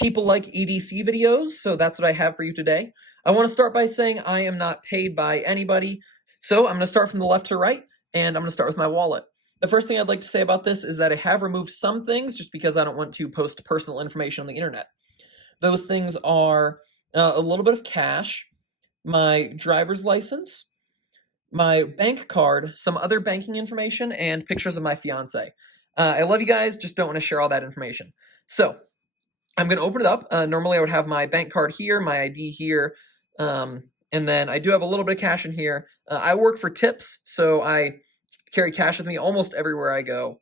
People like EDC videos, so that's what I have for you today. I want to start by saying I am not paid by anybody, so I'm going to start from the left to right, and I'm going to start with my wallet. The first thing I'd like to say about this is that I have removed some things just because I don't want to post personal information on the internet. Those things are a little bit of cash, my driver's license, my bank card, some other banking information, and pictures of my fiance. I love you guys, just don't want to share all that information. So, I'm going to open it up. Normally I would have my bank card here, my ID here, and then I do have a little bit of cash in here. I work for tips, so I carry cash with me almost everywhere I go,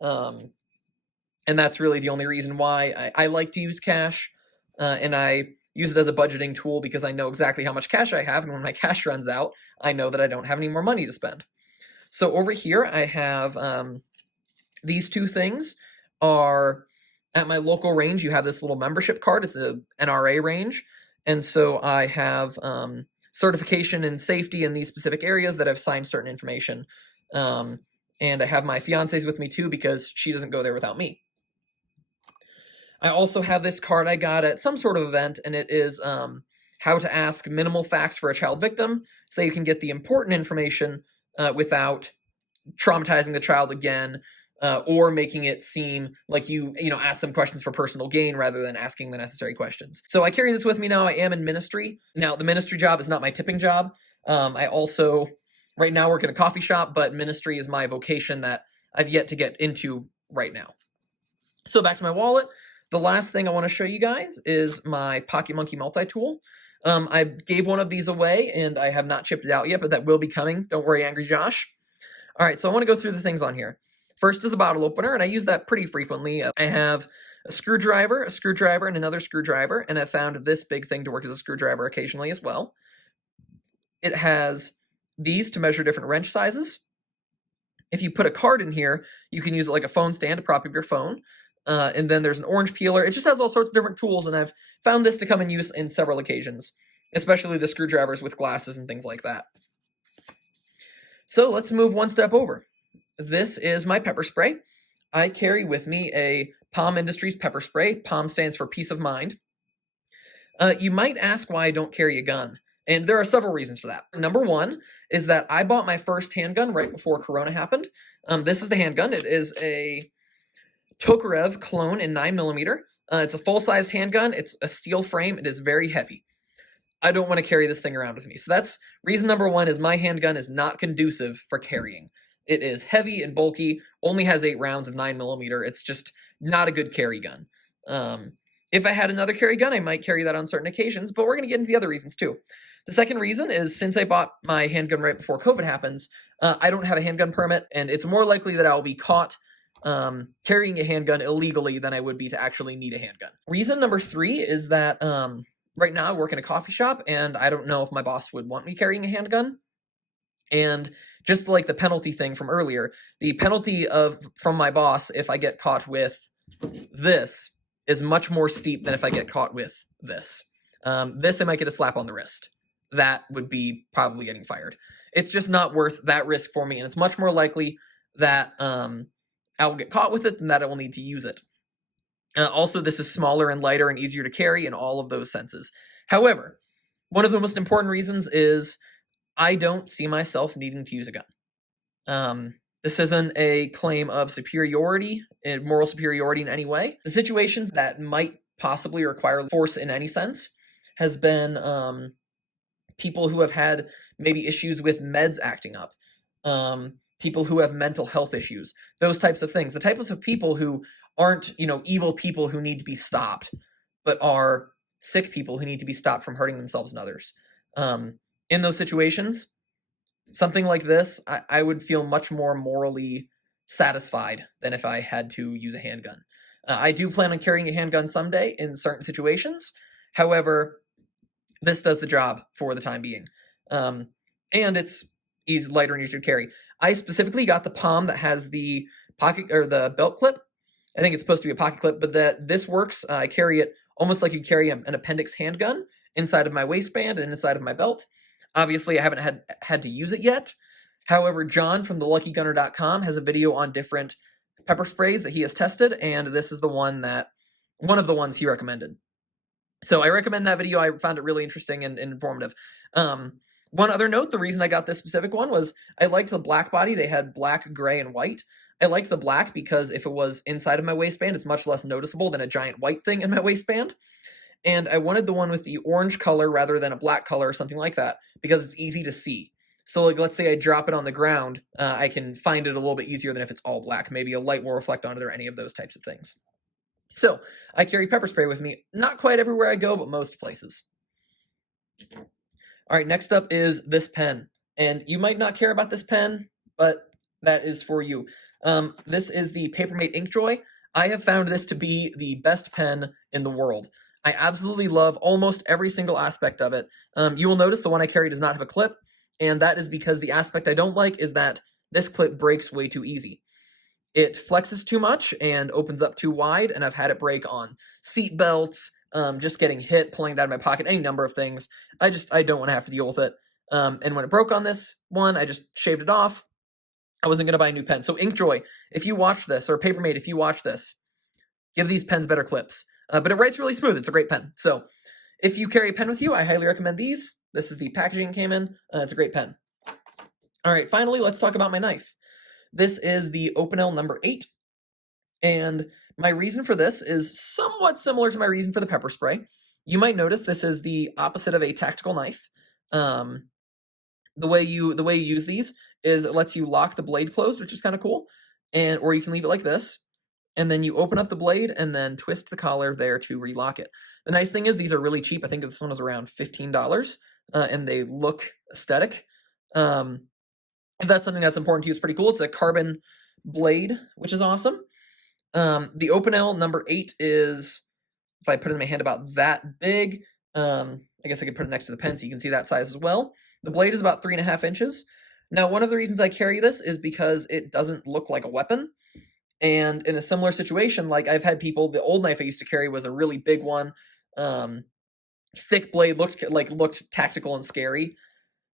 and that's really the only reason why I like to use cash, and I use it as a budgeting tool because I know exactly how much cash I have, and when my cash runs out, I know that I don't have any more money to spend. So over here I have these two things are... At my local range, you have this little membership card. It's a NRA range. And so I have certification in safety in these specific areas that I've signed certain information. And I have my fiance's with me too because she doesn't go there without me. I also have this card I got at some sort of event, and it is how to ask minimal facts for a child victim so you can get the important information without traumatizing the child again, or making it seem like you ask them questions for personal gain rather than asking the necessary questions. So I carry this with me now. I am in ministry. Now, the ministry job is not my tipping job. I also, right now, work in a coffee shop, but ministry is my vocation that I've yet to get into right now. So back to my wallet. The last thing I want to show you guys is my Pocket Monkey multi-tool. I gave one of these away, and I have not chipped it out yet, but that will be coming. Don't worry, Angry Josh. All right, so I want to go through the things on here. First is a bottle opener, and I use that pretty frequently. I have a screwdriver, and another screwdriver, and I found this big thing to work as a screwdriver occasionally as well. It has these to measure different wrench sizes. If you put a card in here, you can use it like a phone stand to prop up your phone. And then there's an orange peeler. It just has all sorts of different tools, and I've found this to come in use in several occasions, especially the screwdrivers with glasses and things like that. So let's move one step over. This is my pepper spray. I carry with me a POM Industries pepper spray. POM stands for peace of mind. You might ask why I don't carry a gun, and there are several reasons for that. Number one is that I bought my first handgun right before Corona happened. This is the handgun. It is a Tokarev clone in 9mm. It's a full-sized handgun. It's a steel frame. It is very heavy. I don't want to carry this thing around with me. So that's reason number one, is my handgun is not conducive for carrying. It is heavy and bulky, only has 8 rounds of 9mm. It's just not a good carry gun. If I had another carry gun, I might carry that on certain occasions, but we're going to get into the other reasons too. The second reason is since I bought my handgun right before COVID happens, I don't have a handgun permit, and it's more likely that I'll be caught carrying a handgun illegally than I would be to actually need a handgun. Reason number 3 is that right now I work in a coffee shop, and I don't know if my boss would want me carrying a handgun. And just like the penalty thing from earlier, the penalty from my boss if I get caught with this is much more steep than if I get caught with this. This I might get a slap on the wrist. That would be probably getting fired. It's just not worth that risk for me, and it's much more likely that I will get caught with it than that I will need to use it. Also, this is smaller and lighter and easier to carry in all of those senses. However, one of the most important reasons is I don't see myself needing to use a gun. This isn't a claim of superiority, moral superiority in any way. The situations that might possibly require force in any sense has been people who have had maybe issues with meds acting up, people who have mental health issues, those types of things. The types of people who aren't, evil people who need to be stopped, but are sick people who need to be stopped from hurting themselves and others. In those situations, something like this, I would feel much more morally satisfied than if I had to use a handgun. I do plan on carrying a handgun someday in certain situations. However, this does the job for the time being. And it's lighter and easier to carry. I specifically got the POM that has the pocket or the belt clip. I think it's supposed to be a pocket clip, but this works. I carry it almost like you carry an appendix handgun inside of my waistband and inside of my belt. Obviously, I haven't had to use it yet. However, John from theluckygunner.com has a video on different pepper sprays that he has tested, and this is the one that one of the ones he recommended. So I recommend that video. I found it really interesting and informative. One other note, the reason I got this specific one was I liked the black body. They had black, gray, and white. I liked the black because if it was inside of my waistband, it's much less noticeable than a giant white thing in my waistband. And I wanted the one with the orange color rather than a black color or something like that because it's easy to see. So like, let's say I drop it on the ground, I can find it a little bit easier than if it's all black. Maybe a light will reflect onto there, any of those types of things. So I carry pepper spray with me, not quite everywhere I go, but most places. All right, next up is this pen. And you might not care about this pen, but that is for you. This is the Papermate Inkjoy. I have found this to be the best pen in the world. I absolutely love almost every single aspect of it. You will notice the one I carry does not have a clip, and that is because the aspect I don't like is that this clip breaks way too easy. It flexes too much and opens up too wide, and I've had it break on seat belts, just getting hit, pulling it out of my pocket, any number of things. I don't want to have to deal with it. And when it broke on this one, I just shaved it off. I wasn't going to buy a new pen. So Inkjoy, if you watch this, or Papermate, if you watch this, give these pens better clips. But it writes really smooth. It's a great pen. So if you carry a pen with you, I highly recommend these. This is the packaging it came in. It's a great pen. All right, finally, let's talk about my knife. This is the Opinel No. 8. And my reason for this is somewhat similar to my reason for the pepper spray. You might notice this is the opposite of a tactical knife. The way you use these is it lets you lock the blade closed, which is kind of cool. Or you can leave it like this. And then you open up the blade and then twist the collar there to relock it. The nice thing is these are really cheap. I think this one was around $15, and they look aesthetic. If that's something that's important to you, it's pretty cool. It's a carbon blade, which is awesome. The Opinel No. 8 is, if I put it in my hand, about that big. I guess I could put it next to the pen so you can see that size as well. The blade is about 3.5 inches. Now, one of the reasons I carry this is because it doesn't look like a weapon. And in a similar situation, like I've had people, the old knife I used to carry was a really big one. Thick blade, looked tactical and scary.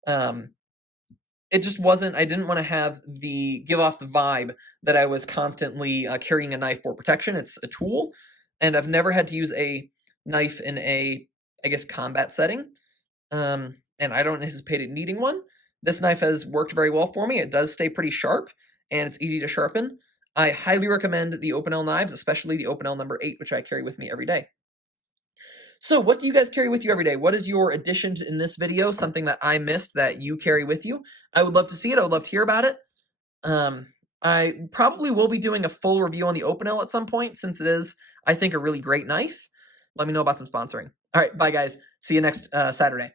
It just wasn't, I didn't want to give off the vibe that I was constantly carrying a knife for protection. It's a tool, and I've never had to use a knife in a, I guess, combat setting. And I don't anticipate needing one. This knife has worked very well for me. It does stay pretty sharp, and it's easy to sharpen. I highly recommend the Opinel knives, especially the Opinel No. 8, which I carry with me every day. So what do you guys carry with you every day? What is your addition in this video, something that I missed that you carry with you? I would love to see it. I would love to hear about it. I probably will be doing a full review on the Opinel at some point, since it is, I think, a really great knife. Let me know about some sponsoring. All right, bye guys. See you next Saturday.